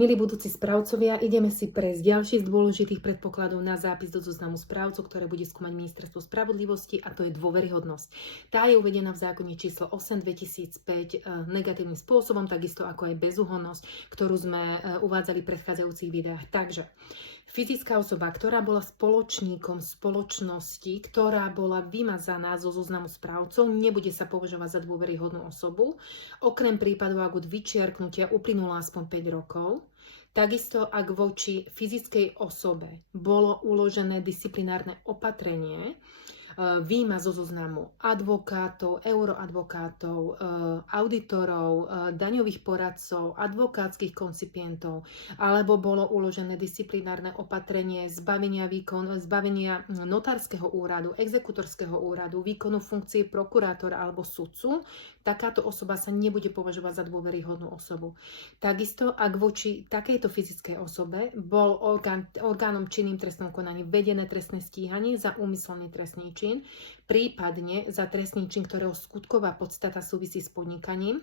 Milí budúci správcovia, ideme si prejsť ďalší z dôležitých predpokladov na zápis do zoznamu správcov, ktoré bude skúmať Ministerstvo spravodlivosti, a to je dôveryhodnosť. Tá je uvedená v zákone číslo 8/2005 negatívnym spôsobom, takisto ako aj bezúhonnosť, ktorú sme uvádzali v predchádzajúcich videách. Takže fyzická osoba, ktorá bola spoločníkom spoločnosti, ktorá bola vymazaná zo zoznamu správcov, nebude sa považovať za dôveryhodnú osobu, okrem prípadov, ak od vyčiarknutia uplynulo aspoň 5 rokov. Takisto, ak voči fyzickej osobe bolo uložené disciplinárne opatrenie, výjima zo zoznamu advokátov, euroadvokátov, auditorov, daňových poradcov, advokátskych koncipientov, alebo bolo uložené disciplinárne opatrenie zbavenia notárskeho úradu, exekutorského úradu, výkonu funkcie prokurátora alebo sudcu, takáto osoba sa nebude považovať za dôveryhodnú osobu. Takisto, ak voči takejto fyzickej osobe bol orgánom činným trestnom konaní vedené trestné stíhanie za úmyselný trestný čin, prípadne za trestný čin, ktorého skutková podstata súvisí s podnikaním,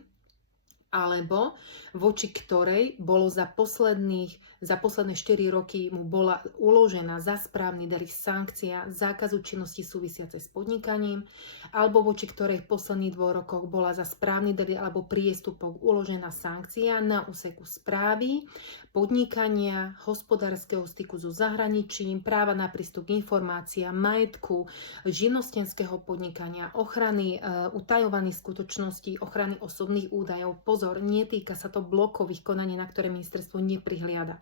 alebo voči ktorej bolo za posledné 4 roky mu bola uložená za správny delikt sankcia zákazu činnosti súvisiacej s podnikaním, alebo voči ktorej v posledných 2 rokoch bola za správny delikt alebo priestupok uložená sankcia na úseku správy, podnikania, hospodárskeho styku so zahraničím, práva na prístup k informáciám, majetku, živnostenského podnikania, ochrany utajovaných skutočností, ochrany osobných údajov. Pozor, netýka sa to blokových konaní, na ktoré ministerstvo neprihliada.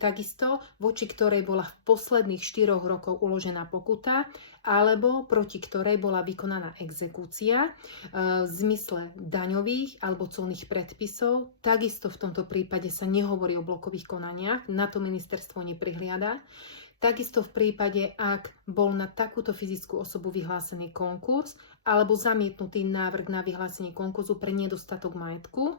Takisto, voči ktorej bola v posledných 4 rokoch uložená pokuta, alebo proti ktorej bola vykonaná exekúcia v zmysle daňových alebo colných predpisov. Takisto v tomto prípade sa nehovorí o blokových konaniach, na to ministerstvo neprihliada. Takisto v prípade, ak bol na takúto fyzickú osobu vyhlásený konkurs alebo zamietnutý návrh na vyhlásenie konkurzu pre nedostatok majetku,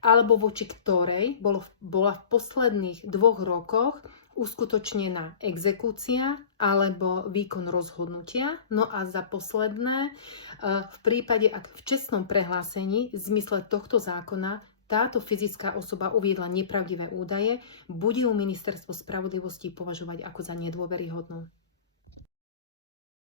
alebo voči ktorej bola v posledných 2 rokoch uskutočnená exekúcia alebo výkon rozhodnutia. No a za posledné, v prípade, ak v čestnom prehlásení v zmysle tohto zákona táto fyzická osoba uviedla nepravdivé údaje, bude ju Ministerstvo spravodlivosti považovať ako za nedôveryhodnú.